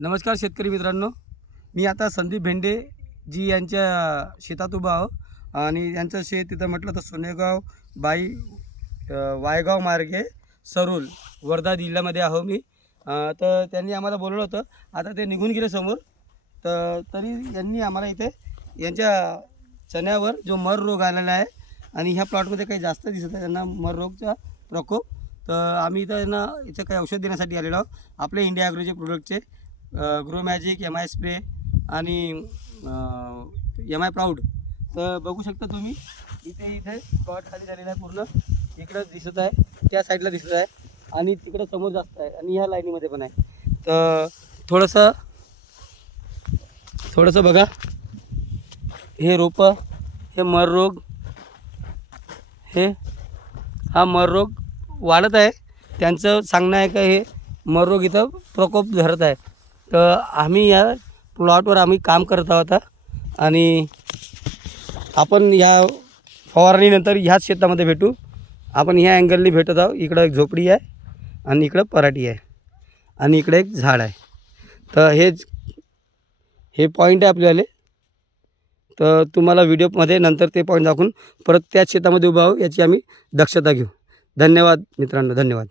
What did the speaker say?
नमस्कार शेतकरी मित्रांनो, मी आता संदीप भेंडे जी यांच्या शेतात उभा आहो आणि यांचं शेत तिथं म्हटलं तर सोनेगाव वायगाव मार्गे सरूल वर्धा जिल्ह्यामध्ये आहो मी. तर त्यांनी आम्हाला बोलवलं होतं. आता ते निघून गेले समोर. तर तरी यांनी आम्हाला इथे यांच्या चण्यावर जो मर रोग आलेला आहे आणि ह्या प्लॉटमध्ये काही जास्त दिसत आहे त्यांना मर रोगचा प्रकोप. तर आम्ही इथं यांना इथं काही औषध देण्यासाठी आलेलो आहोत. आपले इंडिया ॲग्रोचे प्रोडक्टचे ग्रो मॅजिक, MI स्प्रे आणि MI प्राऊड. तर बघू शकता तुम्ही इथे प्लॉट खाली झालेला आहे पूर्ण. इकडं दिसत आहे, त्या साईडला दिसत आहे आणि तिकडं समोर जास्त आहे आणि ह्या लाईनीमध्ये पण आहे. तर थोडंसं बघा, हे रोपं, हे मर रोग, हा मर रोग वाढत आहे. त्यांचं सांगणं आहे का हे मर रोग इथं प्रकोप धरत आहे. तर आम्ही या प्लॉटवर काम करत आहोत आणि आपण या फवारणीनंतर ह्याच शेतामध्ये भेटू. आपण ह्या अँगलनी भेटत आहोत. इकडं एक झोपडी आहे आणि इकडं पराठी आहे आणि इकडे एक झाड आहे. तर हे पॉईंट आहे आपल्याला. तर तुम्हाला व्हिडिओमध्ये नंतर ते पॉईंट दाखवून परत त्याच शेतामध्ये उभा आहोत याची आम्ही दक्षता घेऊ. धन्यवाद मित्रांनो, धन्यवाद.